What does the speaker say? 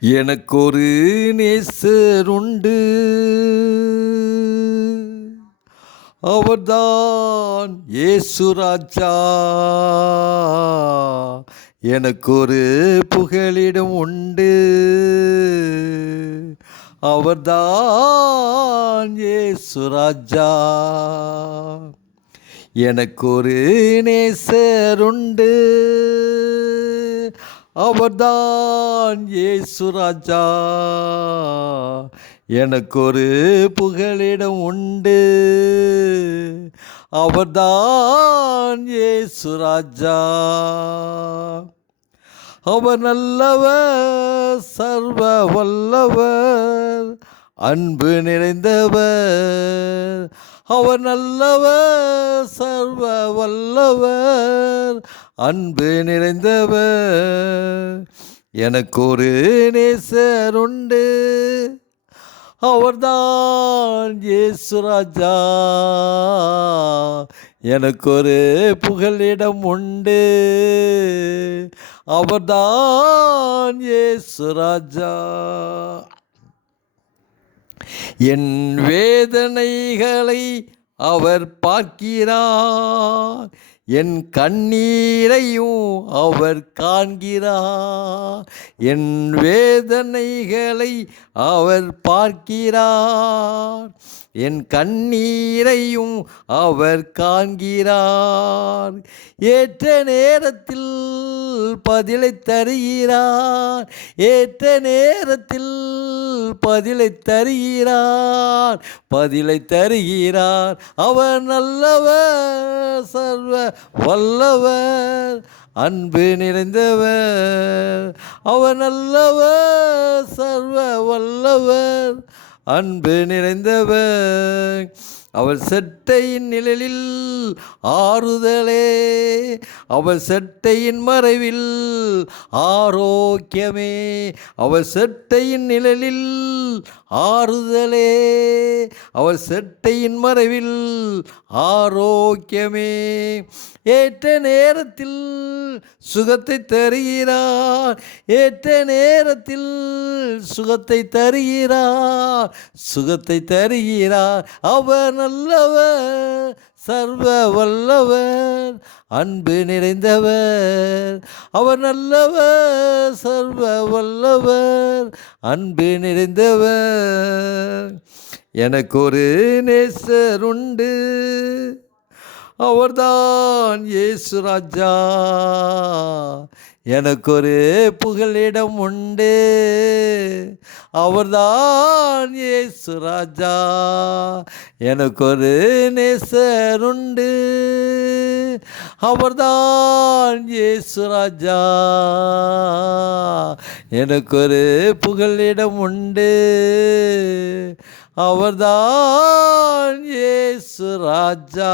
எனக்கொரு நேசர் உண்டு அவர்தான் ஏசுராஜா ராஜா. எனக்கொரு புகலிடம் உண்டு. அவர்தான் ஏசுராஜா ராஜா. எனக்கொரு நேசர் உண்டு அவர்தான் ஏசு ராஜா. எனக்கொரு புகலிடம் உண்டு. அவர்தான் ஏசு ராஜா. அவர் நல்லவர் சர்வ வல்லவர் அன்பு நிறைந்தவர். அவர் நல்லவர் சர்வ வல்லவர் அன்பு நிறைந்தவர். எனக்கு ஒரு நேசர் உண்டு. அவர்தான் ஏசுராஜா எனக்கு ஒரு புகலிடம் உண்டு. அவர்தான் ஏசுராஜா என் வேதனைகளை அவர் பார்க்கிறார். என் கண்ணீரையும் அவர் காண்கிறார். என் வேதனைகளை அவர் பார்க்கிறார். என் கண்ணீரையும் அவர் காண்கிறார். ஏற்ற நேரத்தில் பதிலை தருகிறார் ஏற்ற நேரத்தில் பதிலை தருகிறார் பதிலை தருகிறார் அவர் நல்லவர் சர்வ வல்லவர் அன்பு நிறைந்தவர். அவர் நல்லவர் சர்வ வல்லவர் அன்பு நிறைந்தவர். அவள் செட்டையின் நிழலில் ஆறுதலே. அவள் செட்டையின் மறைவில் ஆரோக்கியமே. அவள் செட்டையின் நிழலில் ஆறுதலே. அவள் செட்டையின் மறைவில் ஆரோக்கியமே. ஏற்ற நேரத்தில் சுகத்தை தருகிறார். ஏற்ற நேரத்தில் சுகத்தை தருகிறார். சுகத்தை தருகிறார். அவர் நல்லவர். சர்வ வல்லவர் அன்பு நிறைந்தவர். அவர் நல்லவர் சர்வ வல்லவர் அன்பு நிறைந்தவர். எனக்கு ஒரு நேசர் உண்டு. அவர்தான் இயேசு ராஜா. எனக்கு ஒரு புகலிடம் உண்டு. அவர்தான் இயேசு ராஜா. எனக்கு ஒரு நேசர் உண்டு அவர்தான் இயேசு ராஜா. எனக்கு ஒரு புகலிடம் உண்டு. அவர்தான் இயேசு ராஜா